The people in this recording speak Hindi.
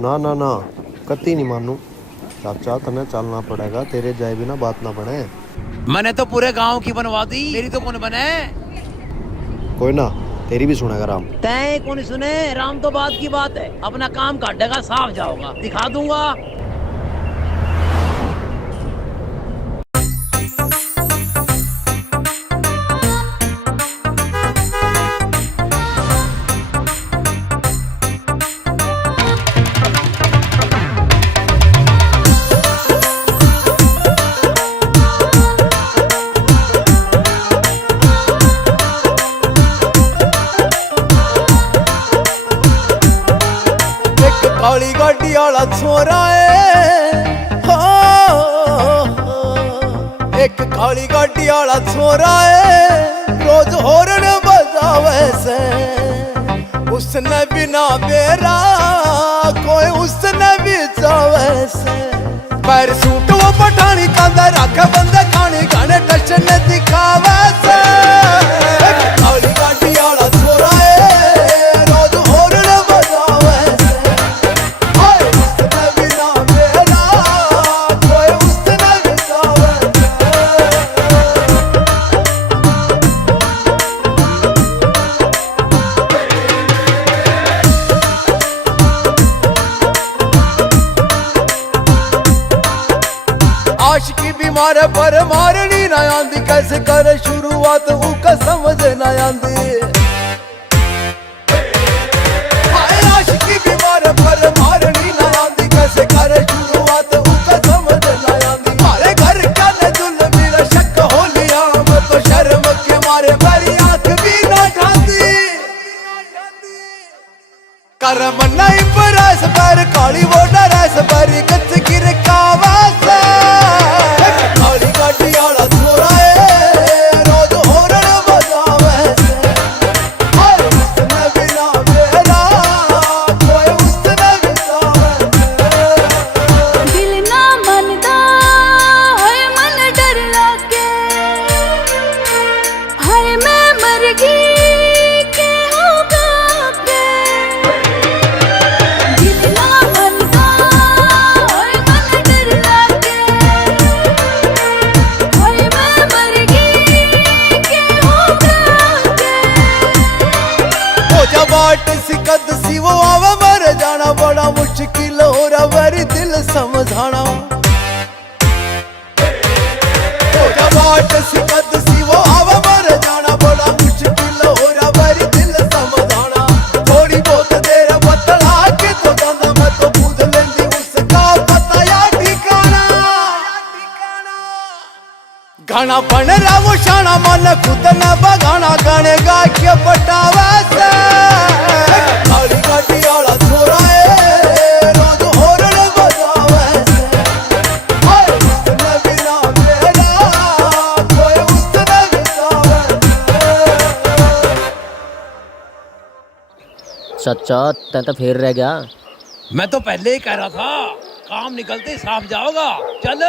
ना ना ना, कती नहीं मानू। चाचा तने चलना पड़ेगा, तेरे जाए बिना बात ना बने। मैंने तो पूरे गांव की बनवा दी, मेरी तो कौन बने। कोई ना, तेरी भी सुनेगा राम। तय कौन सुने, राम तो बात की बात है, अपना काम काटेगा साफ जाओगा, दिखा दूंगा। काली गाड़ी वाला छोरा है एक काली गाड़ी वाला छोरा है, रोज हॉर्न बजावे से। उसने बिना बेरा कोई उसने भी चावे से। पैर सूट वो पठानी कांदा रखे बंदे खानी गाने टशन दिखावे से। काली गाड़ी वाला छोरा है, रोज हॉर्न बजावे से। आशिकी बीमार पर मारनी ना आंदी, कैसे करे शुरुआत उका समझ ना आंदी। आशिकी बीमार पर मारनी ना आंदी, कैसे करे शुरुआत उका समझ ना आंदी। मारे घर का ने दुल मेरा शक हो लिया, मैं तो शर्म के मारे मेरी आंख भी ना ठांदी। करम नहीं परस पर काली वो डरस पर कच गिर कावा से। काली गाड़ी वाला छोरा है, रोज हॉर्न बजावे से। उसने बिना बेरा कोई उसने भी चावे से। दिल ना मनदा है मन डर लागे, हाय मैं मर गई के होगा के। दिल ना मनदा है मन डर लागे, हाय मैं मर गई के होगा के। हो जा बाट सिकद सी वो आवे मर जाना, बड़ा मुश्किल हो रहा मेरी दिल समझाना। हो जा बाट सिकद सी वो आवे मर जाना, बड़ा मुश्किल हो रहा मेरी दिल समझाना। थोड़ी बहुत देर बतला के तो जाना, मैं तो पूछ लेंदी उसका पता या ठिकाना। गाना बन रहा वो शाना, मन खुद न बगाना, गाने गा के पटावे से। काली गाड़ी वाला छोरा है, रोज हॉर्न बजावे से। उसने बिना बेरा कोई उसने भी चावे से। सच्चा तै तो फिर रह गया। मैं तो पहले ही कह रहा था, काम निकलते ही साफ जाओगा। चल।